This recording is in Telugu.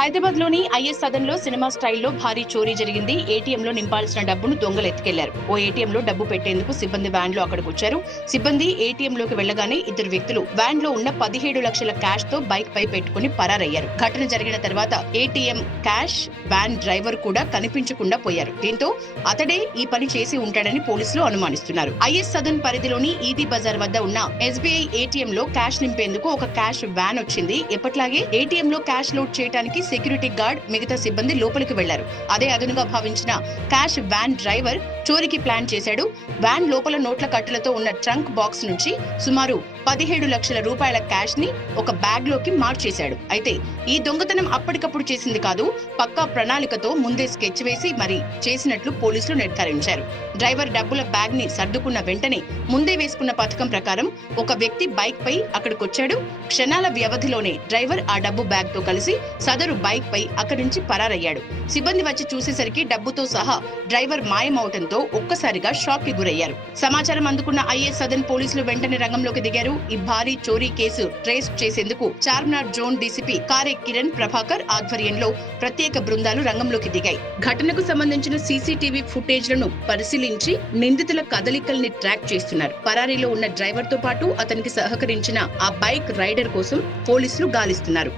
హైదరాబాద్ లోని ఐఎస్ సదన్ లో సినిమా స్టైల్లో భారీ చోరీ జరిగింది. ఏటీఎంలో నింపాల్సిన డబ్బును దొంగలు ఎత్తుకెళ్లారు. ఓ ఏటీఎంలో డబ్బు పెట్టేందుకు సిబ్బంది వ్యాన్ లో అక్కడికి వచ్చారు. సిబ్బంది ఏటీఎంలోకి వెళ్లగానే ఇద్దరు వ్యక్తులు వ్యాన్ లో ఉన్న 17 లక్షల క్యాష్ తో బైక్ పై పెట్టుకుని పరారయ్యారు. ఘటన జరిగిన తర్వాత ఏటీఎం క్యాష్ వ్యాన్ డ్రైవర్ కూడా కనిపించకుండా పోయారు. దీంతో అతడే ఈ పని చేసి ఉంటాడని పోలీసులు అనుమానిస్తున్నారు. ఐఎస్ సదన్ పరిధిలోని ఈదీ బజార్ వద్ద ఉన్న ఎస్బీఐ ఏటీఎం లో క్యాష్ నింపేందుకు ఒక క్యాష్ వ్యాన్ వచ్చింది. ఎప్పట్లాగే ఏటీఎం లో క్యాష్ లోడ్ చేయడానికి సెక్యూరిటీ గార్డ్ మిగతా సిబ్బంది లోపలికి వెళ్లారు. అదే అదునుగా భావించిన క్యాష్ వ్యాన్ డ్రైవర్ చోరీకి ప్లాన్ చేశాడు. వ్యాన్ లోపల నోట్ల కట్టలతో ఉన్న ట్రంక్ బాక్స్ నుంచి సుమారు 17 లక్షల రూపాయల క్యాష్ ని ఒక బ్యాగ్ లోకి మార్చేశాడు. అయితే ఈ దొంగతనం అప్పటికప్పుడు చేసింది కాదు, పక్కా ప్రణాళికతో ముందే స్కెచ్ వేసి మరి చేసినట్లు పోలీసులు నిర్ధారించారు. డ్రైవర్ డబ్బుల బ్యాగ్ ని సర్దుకున్న వెంటనే ముందే వేసుకున్న పథకం ప్రకారం ఒక వ్యక్తి బైక్ పై అక్కడికొచ్చాడు. క్షణాల వ్యవధిలోనే డ్రైవర్ ఆ డబ్బు బ్యాగ్ తో కలిసి సదరు బైక్ పై అక్కడి నుంచి పరారయ్యాడు. సిబ్బంది వచ్చి చూసేసరికి డబ్బుతో సహా డ్రైవర్ మాయమవటంతో ఒక్కసారిగా షాక్ కి గురయ్యారు. సమాచారం అందుకున్న ఐఎస్ సదన్ పోలీసులు వెంటనే రంగంలోకి దిగారు. ఈ భారీ చోరీ కేసు ట్రేస్ చేసేందుకు చార్మినార్ జోన్ డీసీపీ కారే కిరణ్ ప్రభాకర్ ఆధ్వర్యంలో ప్రత్యేక బృందాలు రంగంలోకి దిగాయి. ఘటనకు సంబంధించిన సీసీటీవీ ఫుటేజ్ లను పరిశీలించి నిందితుల కదలికల్ని ట్రాక్ చేస్తున్నారు. పరారీలో ఉన్న డ్రైవర్ తో పాటు అతనికి సహకరించిన ఆ బైక్ రైడర్ కోసం పోలీసులు గాలిస్తున్నారు.